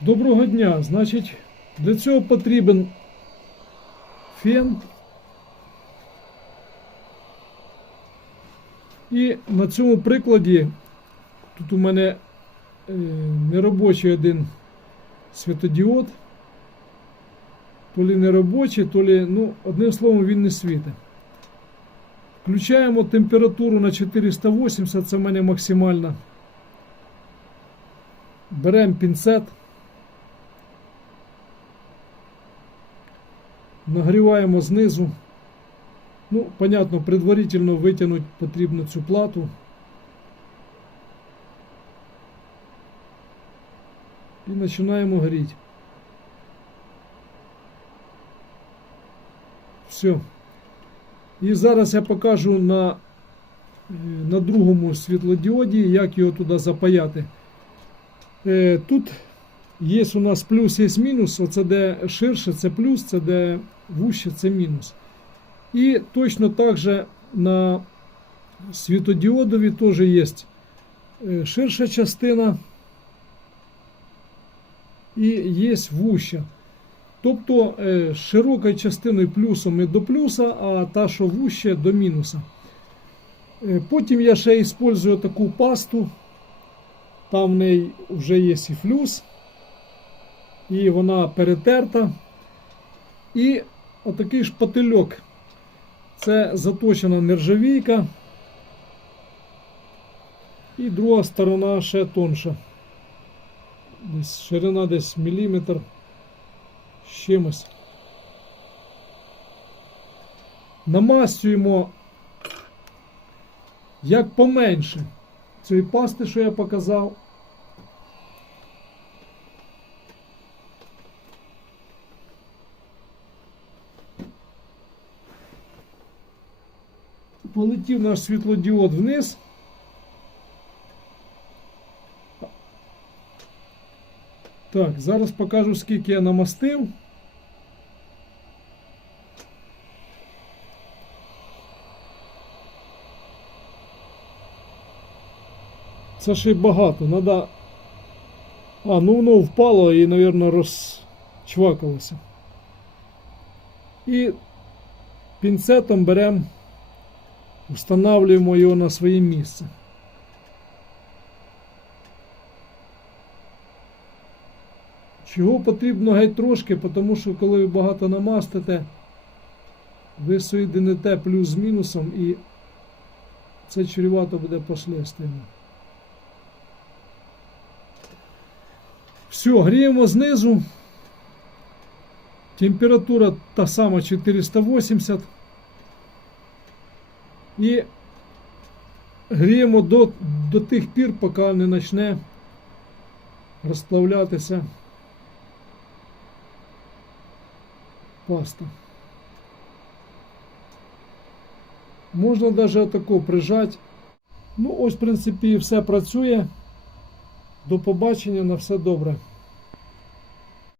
Доброго дня. Значить, для цього потрібен фен. І на цьому прикладі тут у мене е, неробочий один світодіод. То лі неробочий, то лі, ну, одним словом, він не світить. Включаємо температуру на 480, це в мене максимальна. Беремо пінцет. Нагріваємо знизу. Ну, понятно, предварительно витягнути потрібно цю плату. І починаємо гріти. Все. І зараз я покажу на, е, на другому світлодіоді, як його туди запаяти. Е, Тут є у нас плюс, є мінус. Оце де ширше, це плюс, це де вуще, це мінус. І точно так же на світодіодові теж є е, ширша частина і є вуща. Тобто е, широкою частиною плюсом ми до плюса, а та, що вуще, до мінуса. Е, Потім я ще використовую таку пасту. Там в неї вже є і флюс, і вона перетерта. І отакий шпательок. Це заточена нержавійка. І друга сторона ще тонша. Десь ширина десь міліметр з чимось. Намастюємо як поменше цієї пасти, що я показав. Полетів наш світлодіод вниз. Так, зараз покажу, скільки я намастив. Це ще й багато. Надо... А, ну воно впало і, мабуть, розчвакалося. І пінцетом беремо, встановлюємо його на своє місце. Чого потрібно геть трошки, тому що коли ви багато намастите, ви соєдините плюс з мінусом і це чревато буде последствиями. Все, гріємо знизу. Температура та сама 480. І гріємо до, до тих пір, поки не почне розплавлятися паста. Можна навіть отако прижати. Ну, ось, в принципі, все працює. До побачення, на все добре.